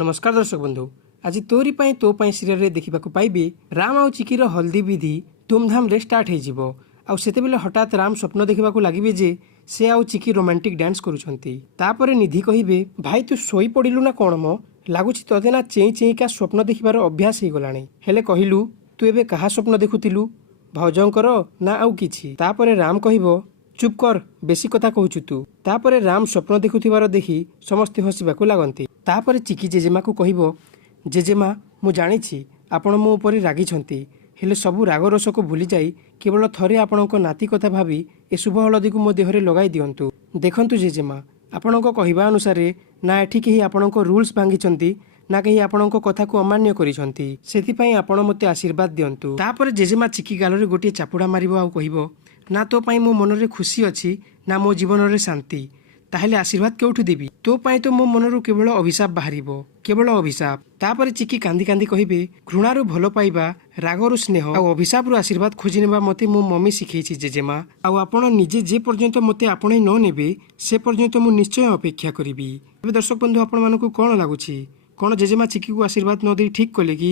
नमस्कार दर्शक बंधु, आज तोरी पाई तो पाई सीरियल रे देखा पाइबे राम आउ चिकीर हल्दी विधि धूमधाम रे स्टार्ट हो आउ सेतेबेले हठात राम स्वप्न देखा लगे जे से आउ चिकी रोमांटिक डांस करुछंती। तापरे निधि कहिबे भाई तू सोई पड़िलु ना कौन मो लगुच तोते ना चेई चेईका स्वप्न देखिबार अभ्यास हो गलानी हेले कहिलु तू एबे कहा स्वप्न देखुतिलु भौजंकर ना आउ किछि। तापरे राम कहिबो चुप कर बेसी कथा कहूचु तू। तापरे राम स्वप्न देखुथिबार देखि समस्ते हसिबाकू लागंती। तापरे चिकी जेजेमा को कहिबो जेजेमा मु जानिछि आपण मो ऊपर रागिछंती हेले सबु राग रस को भूली जाई केवल थरे आपणक नाती कथा भाबी ए शुभ हलदी को मो देहरे लगाई दियंतु। देखंतु जेजेमा आपणक कहिबा अनुसार ना एठी केही आपणक रूल्स भांगिछंती ना कहीं आपणक कथा को अमान्य करिछंती सेथिपई आपण मते आशीर्वाद दियंतु। तापरे जेजेमा चिकी गालरे गोटे चापुडा मारिबो आउ कहिबो ना तो पाई मो मनरे खुशी अछि ना मो जीवन रे शांति ताहेले आशीर्वाद केउठु देबी तो पाई तो मो मनरु केवल अभिशाप बाहरिबो केवल अभिशाप। तापरे चिकी कांदी कांदी कहिबे घृणारु भलो पाइबा रागरु स्नेह आ अभिशाप रु आशीर्वाद खोजी नेबा मते मो मम्मी शिखैछि जेजेमा आ आपण निजे जे पर्यंत मते आपणे न नेबे से पर्यंत मु निश्चय अपेक्षा करिबी। दर्शक बंधु आपण मानकु कोन लागुछि कोन जेजेमा चिकी को आशीर्वाद न दे ठीक कले कि